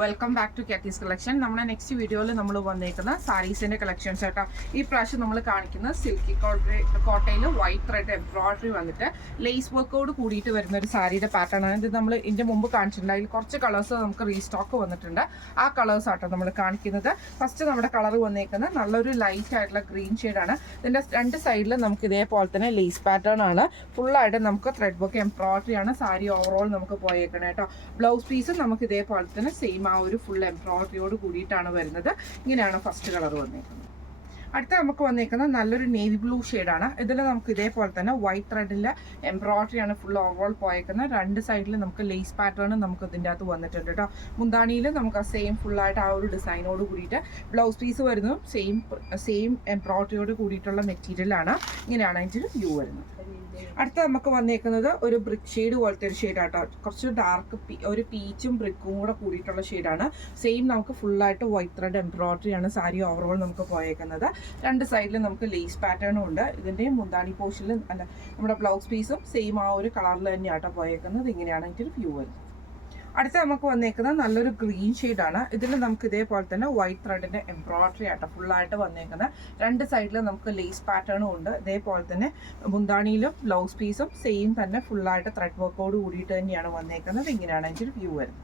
Welcome back to Katie's collection. നമ്മുടെ next വീഡിയോയിൽ നമ്മൾ വന്നേക്കുന്ന സാരീസിന്റെ കളക്ഷൻസ് കേട്ടോ. ഈ പ്രാവശ്യം നമ്മൾ കാണിക്കുന്ന സിൽക്കി കോട്ടയിൽ വൈറ്റ് ത്രെഡ് എംബ്രോയിഡറി വന്നിട്ട് ലേസ് വർക്കോട് കൂടിയിട്ട് വരുന്ന ഒരു സാരിയുടെ പാറ്റേൺ ആണ്. ഇത് നമ്മൾ ഇതിന്റെ മുമ്പ് കാണിച്ചിട്ടുണ്ട്. അതിൽ കുറച്ച് കളേഴ്സ് നമുക്ക് റീസ്റ്റോക്ക് വന്നിട്ടുണ്ട്. ആ കളേഴ്സ് ആട്ടോ നമ്മൾ കാണിക്കുന്നത്. ഫസ്റ്റ് നമ്മുടെ കളർ വന്നേക്കുന്നത് നല്ലൊരു ലൈറ്റ് ആയിട്ടുള്ള ഗ്രീൻ ഷെയ്ഡാണ്. ഇതിന്റെ രണ്ട് സൈഡിൽ നമുക്ക് ഇതേപോലെ തന്നെ ലേസ് പാറ്റേൺ ആണ്. ഫുള്ളായിട്ട് നമുക്ക് ത്രെഡ് വർക്ക് എംബ്രോയിഡറി ആണ് സാരി ഓവറോൾ നമുക്ക് പോയേക്കണം കേട്ടോ. ബ്ലൗസ് പീസ് നമുക്ക് ഇതേപോലെ തന്നെ സെയിം ആ ഒരു ഫുൾ എംബ്രോയിഡറിയോട് കൂടിയിട്ടാണ് വരുന്നത്. ഇങ്ങനെയാണ് ഫസ്റ്റ് കളർ വന്നേക്കുന്നത്. അടുത്ത നമുക്ക് വന്നേക്കുന്നത് നല്ലൊരു നേവി ബ്ലൂ ഷെയ്ഡാണ്. ഇതിൽ നമുക്ക് ഇതേപോലെ തന്നെ വൈറ്റ് ത്രെഡിലെ എംബ്രോയിഡറി ആണ് ഫുൾ ഓവറോൾ പോയേക്കുന്നത്. രണ്ട് സൈഡിൽ നമുക്ക് ലേസ് പാറ്റേൺ നമുക്ക് ഇതിൻ്റെ അകത്ത് വന്നിട്ടുണ്ട് കേട്ടോ. മുന്താണിയിൽ നമുക്ക് ആ സെയിം ഫുള്ളായിട്ട് ആ ഒരു ഡിസൈനോട് കൂടിയിട്ട് ബ്ലൗസ് പീസ് വരുന്നതും സെയിം എംബ്രോയിഡറിയോട് കൂടിയിട്ടുള്ള മെറ്റീരിയലാണ്. ഇങ്ങനെയാണ് അതിൻ്റെ വ്യൂ വരുന്നത്. അടുത്ത നമുക്ക് വന്നേക്കുന്നത് ഒരു ബ്രിക്ക് ഷെയ്ഡ് പോലത്തെ ഒരു ഷെയ്ഡാട്ടോ. കുറച്ച് ഡാർക്ക് ഒരു പീച്ചും ബ്രിക്കും കൂടെ കൂടിയിട്ടുള്ള ഷെയ്ഡാണ്. സെയിം നമുക്ക് ഫുള്ളായിട്ട് വൈറ്റ് ത്രെഡ് എംബ്രോയിഡറി ആണ് സാരി ഓവറോൾ നമുക്ക് പോയേക്കുന്നത്. രണ്ട് സൈഡിൽ നമുക്ക് ലേസ് പാറ്റേണും ഉണ്ട്. ഇതിൻ്റെ മുന്താണി പോർഷനിൽ അല്ല നമ്മുടെ ബ്ലൗസ് പീസും സെയിം ആ ഒരു കളറിൽ തന്നെയാട്ടോ പോയേക്കുന്നത്. ഇങ്ങനെയാണ് അതിൻ്റെ ഒരു വ്യൂ വരുന്നത്. അടുത്ത നമുക്ക് വന്നേക്കുന്നത് നല്ലൊരു ഗ്രീൻ ഷെയ്ഡാണ്. ഇതിൽ നമുക്ക് ഇതേപോലെ തന്നെ വൈറ്റ് ത്രെഡിന്റെ എംബ്രോയിഡറി ആട്ടോ ഫുള്ളായിട്ട് വന്നേക്കുന്നത്. രണ്ട് സൈഡിൽ നമുക്ക് ലേസ് പാറ്റേണും ഉണ്ട്. ഇതേപോലെ തന്നെ മുന്താണിയിലും ബ്ലൗസ് പീസും സെയിം തന്നെ ഫുള്ളായിട്ട് ത്രെഡ് വർക്കോട് കൂടിയിട്ട് തന്നെയാണ് വന്നേക്കുന്നത്. ഇങ്ങനെയാണ് അതിൻ്റെ ഒരു വ്യൂ വരുന്നത്.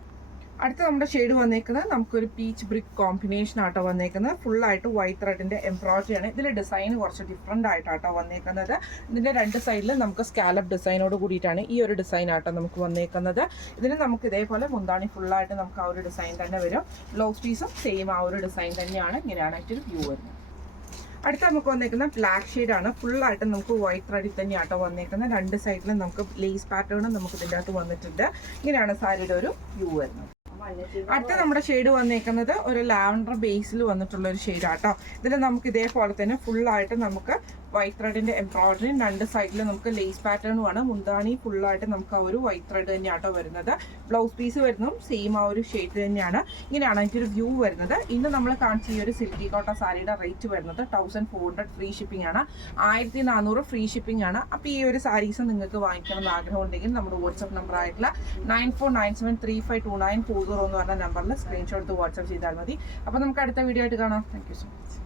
അടുത്ത നമ്മുടെ ഷെയ്ഡ് വന്നേക്കുന്നത് നമുക്കൊരു പീച്ച് ബ്രിക്ക് കോമ്പിനേഷൻ ആട്ടോ വന്നേക്കുന്നത്. ഫുള്ളായിട്ട് വൈറ്റ് ത്രെഡിന്റെ എംബ്രോയിഡറി ആണ്. ഇതിൽ ഡിസൈൻ കുറച്ച് ഡിഫറെൻ്റ് ആയിട്ടാട്ടോ വന്നേക്കുന്നത്. ഇതിന്റെ രണ്ട് സൈഡിൽ നമുക്ക് സ്കാലപ്പ് ഡിസൈനോട് കൂടിയിട്ടാണ് ഈ ഒരു ഡിസൈൻ ആട്ടോ നമുക്ക് വന്നേക്കുന്നത്. ഇതിന് നമുക്ക് ഇതേപോലെ മുന്താണി ഫുള്ളായിട്ട് നമുക്ക് ആ ഒരു ഡിസൈൻ തന്നെ വരും. ബ്ലൗസ് പീസും സെയിം ആ ഒരു ഡിസൈൻ തന്നെയാണ്. ഇങ്ങനെയാണ് അതിൻ്റെ വ്യൂ വരുന്നത്. അടുത്ത നമുക്ക് വന്നേക്കുന്ന ബ്ലാക്ക് ഷെയ്ഡാണ്. ഫുള്ളായിട്ട് നമുക്ക് വൈറ്റ് ത്രെഡിൽ തന്നെയാട്ടോ വന്നേക്കുന്നത്. രണ്ട് സൈഡിലും നമുക്ക് ലേസ് പാറ്റേണും നമുക്ക് ഇതിൻ്റെ അകത്ത് വന്നിട്ടുണ്ട്. ഇങ്ങനെയാണ് സാരിയുടെ ഒരു വ്യൂ വരുന്നത്. അടുത്ത നമ്മുടെ ഷെയ്ഡ് വന്നേക്കുന്നത് ഒരു ലാവൻഡർ ബേസിൽ വന്നിട്ടുള്ള ഒരു ഷെയ്ഡാട്ടോ. ഇതിൽ നമുക്ക് ഇതേപോലെ തന്നെ ഫുള്ളായിട്ട് നമുക്ക് വൈറ്റ് ത്രെഡിന്റെ എംബ്രോയിഡറിയും രണ്ട് സൈഡിൽ നമുക്ക് ലേസ് പാറ്റേണുമാണ്. മുന്താണി ഫുള്ളായിട്ട് നമുക്ക് ആ ഒരു വൈറ്റ് ത്രെഡ് തന്നെയാട്ടോ വരുന്നത്. ബ്ലൗസ് പീസ് വരുന്നതും സെയിം ആ ഒരു ഷെയ്ഡ് തന്നെയാണ്. ഇങ്ങനെയാണ് അതിൻ്റെ ഒരു വ്യൂ വരുന്നത്. ഇന്ന് നമ്മൾ കാണിച്ച ഈ ഒരു സിൽക്കി കോട്ട സാരിയുടെ റേറ്റ് വരുന്നത് 1400 ഫ്രീ ഷിപ്പിംഗ് ആണ്. 1400 ഫ്രീ ഷിപ്പിംഗ് ആണ്. അപ്പോൾ ഈ ഒരു സാരീസ് നിങ്ങൾക്ക് വാങ്ങിക്കണം എന്ന് ആഗ്രഹം ഉണ്ടെങ്കിൽ നമ്മുടെ വാട്സ്ആപ്പ് നമ്പർ ആയിട്ടുള്ള 9497352940 എന്ന് പറഞ്ഞ നമ്പറിൽ സ്ക്രീൻഷോട്ട് വാട്സ്ആപ്പ് ചെയ്താൽ മതി. അപ്പോൾ നമുക്ക് അടുത്ത വീഡിയോ ആയിട്ട് കാണാം. Thank you so much.